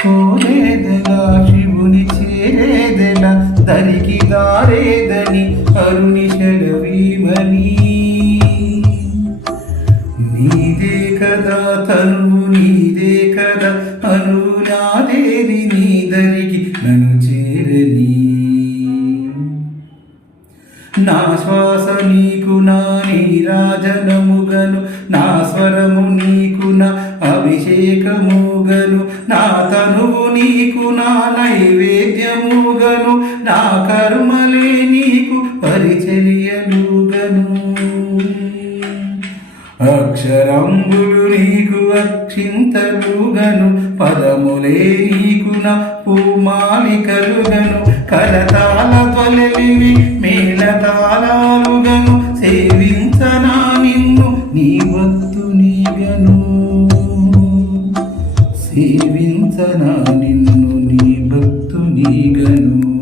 కోరేదెలా శివుని చేరేదెలా దరికి దారేదని అరుని శలవీమని నీదే కదా తనువు నీదే కదా అనునాదేది నీ దరికి నన్ను చేరని నా శ్వాస నీకు నా నీరాజనముగను నా స్వరము నీకు నా అభిషేకముగను నా తనువు నీకు నా నైవేద్యముగను నా కర్మలే నీకు పరిచర్యలుగను అక్షరంబులు నీకు అక్షింతలుగను పదములే నీకు నా పూమాలికలుగను కరతాల తొలలివి మేళతాళాలుగను సేవించనా నిన్ను నీ భక్తునిగను సేవించనా నిన్ను నీ భక్తునిగను